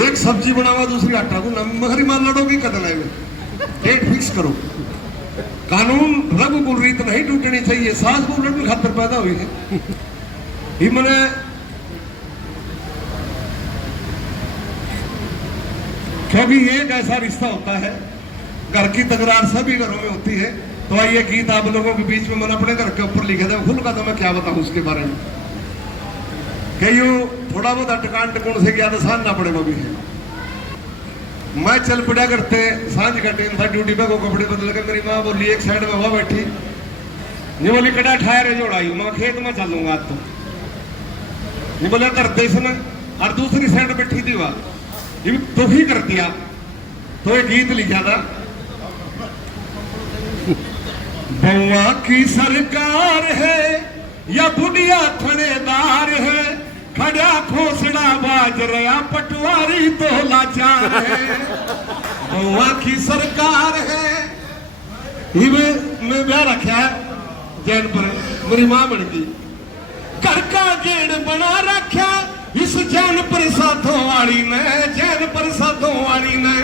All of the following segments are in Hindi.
एक सब्जी बनावा दूसरी आटा को मगरी मार लड़ोगी कदम आएगा। डेट फिक्स करो। कानून रब को रीत नहीं टूटनी चाहिए। सास को लड़ने खातर पैदा हुई है ही मैंने क्योंकि एक ऐसा रिश्ता होता है, घर की तकरार सभी घरों में होती है। तो आइए गीत आप लोगों के बीच में मैंने अपने घर के ऊपर लिखे थे, खुल का तो मैं क्या बताऊं उसके बारे में। कहीं थोड़ा बहुत अटकान टकुण से ज्यादा सान ना पड़े वो भी है। मैं चल पड़ा करते सांझ का टाइम था, ड्यूटी पे को कपड़े बदल के मेरी माँ बोली एक साइड में वह बैठी नहीं बोली कड़ा ठायर जोड़ाई मैं खेत में चलूंगा आज तो नहीं बोले करते इसने और दूसरी साइड बैठी थी वह तो ही कर दिया। तो एक गीत लिखा था, बउआ की सरकार है या बुढ़िया थानेदार है, खड़ा खोसड़ा बाज रहा पटवारी तो लाचार है। बउआ की सरकार है मैं ब्याह रखा है जैन पर मेरी मां बन गई, घर का गेड़ बना रखा इस जैन प्रसादों वाली ने, जैन प्रसादों वाली ने।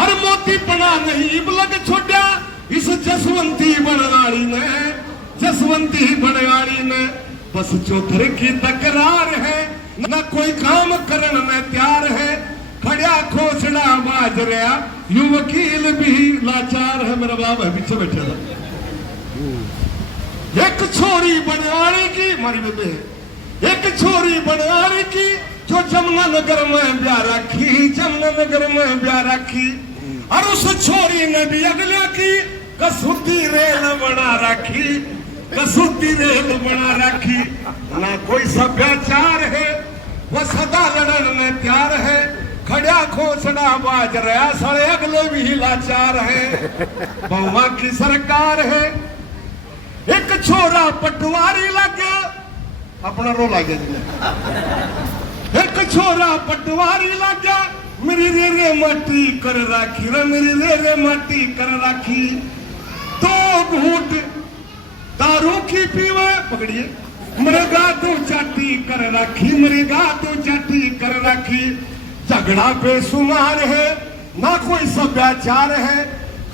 और मोती पड़ा नहीं लग छोड़ा इस जसवंती बनवाड़ी ने, जसवंती बनवाड़ी ने। बस चौधर की तकरार है न कोई काम करने में तैयार है, खड़ा खोसड़ा बाज रहा यू वकील भी लाचार है। मेरा बाप है पीछे बैठा था। एक छोरी बनवाड़ी की मारी बेबे है, एक छोरी बनवाड़ी की जो जमुनानगर में ब्याह रखी, जमुनानगर में ब्याह रखी। और उस छोरी ने भी अगला की कसूती रेल बना रखी, कसूती रेल बना रखी। ना कोई सभ्याचार है वह सदा लड़न में प्यार है, खड़ा खोसड़ा बाज रहा सारे अगले भी लाचार है। बउआ की सरकार है एक छोरा पटवारी लग गया अपना रो लग गया, एक छोरा पटवारी लग गया मेरी रे रे माटी कर राखी रे, मेरी रे रे माटी कर राखी। तो घूट दारू की पीवे पकड़िए मरेगा तो चाटी कर राखी, मरेगा तो चाटी कर राखी। झगड़ा बेसुमार है ना कोई सभ्याचार है,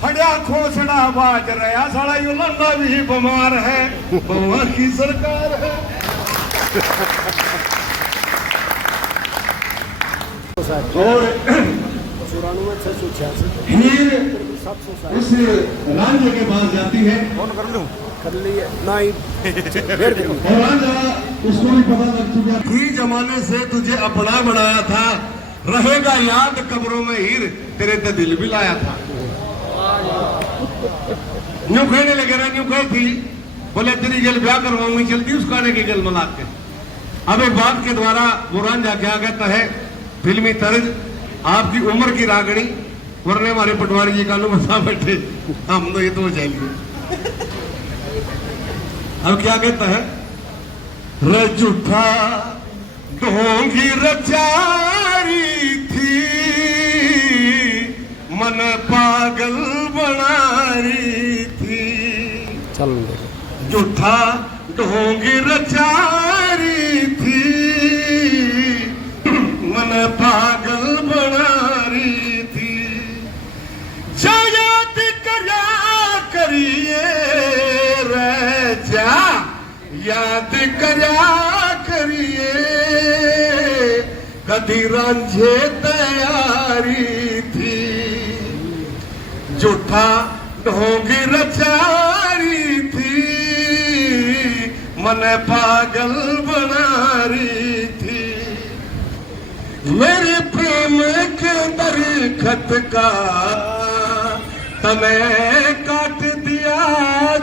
खड़ा खोसड़ा बाज रहा साला यू लंडा भी बीमार है। बउआ की सरकार है। और हीर उस रांझे के पास जाती है और रांझा उसको भी पता लग चुका ही जमाने से तुझे अपना बनाया था, रहेगा याद कब्रों में हीर तेरे ते दिल भी लाया था। न्यू कहने लगे रहा, न्यू कही थी बोले तेरी गल ब्याह करवाऊंगी चलती उस गाने की गल मिला के। अब एक बात के द्वारा वो रांझा क्या कहता है फिल्मी तर्ज आपकी उम्र की रागणी वरने हमारे पटवारी जी कानू बसा बैठे हम तो ये तो चाहिए। अब क्या कहता है, रजुठा ढोंगी रचारी थी मन पागल बना रही थी, चल जूठा ढोंगी रचारी थी मन पागल बना रही थी। याद करा करिए रजा याद करा करिए कदी रांझे तैयारी थी, जूठा ढोंगी रचारी थी मन पागल बना रही थी। मेरे प्रेम के दरखत का तने काट दिया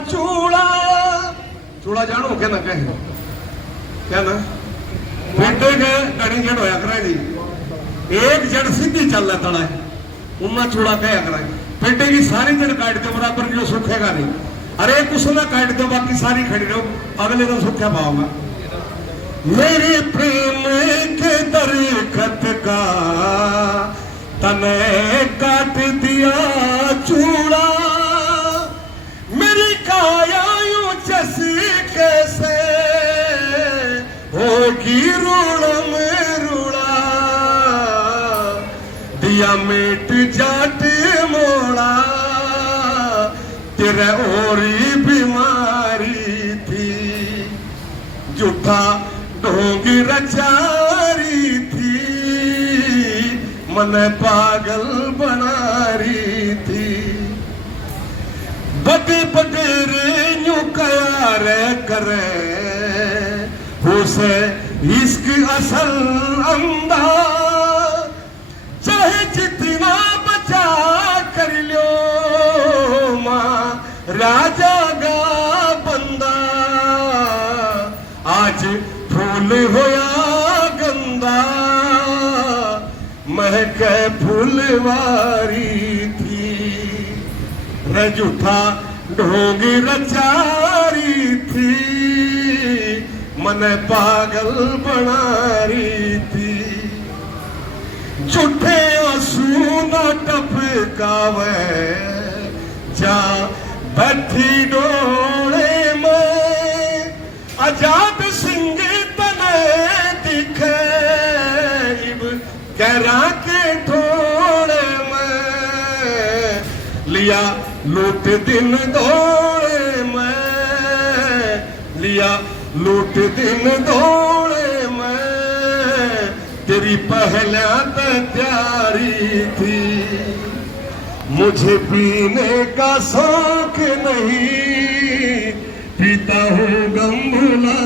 चूड़ा, चूड़ा जानो क्या ना कहे क्या ना बेटे के गड़ी जड़ होया करा जी, एक जड़ सीधी चल रहा तड़ा है उन्ना चूड़ा कह करा बेटे की सारी जड़ काट दो बराबर की जो सूखेगा नहीं, अरे कुछ ना काट दो बाकी सारी खड़ी रहो अगले दिन सूखा पाओगा। मेरे प्रेम के दरखत का तने काट दिया चूड़ा, मेरी काया यूं जैसी कैसे होगी रूड़ा में रूड़ा। दिया मेट जाट मोड़ा तेरे और बीमारी थी झूठा ढोंगी रचारी थी मन पागल बना रही थी बड़े बड़े रे कयार करे उसे इश्क असल अंदाज चाहे जितना बचा कर लो मां राजा का बंदा आज फूल होया गंदा महक फूलवारी थी रे झूठा ढोंगी रचारी थी मन पागल बना रही थी झूठे आंसू न टपकावे जा बैठी डोले में आजाद सिंह तने दिखे कहरा के थोड़े में लिया लूट दिन दौड़े में लिया लूट दिन दौड़े में तेरी पहला तैयारी थी मुझे पीने का शौक नहीं पीता हूँ गम भुला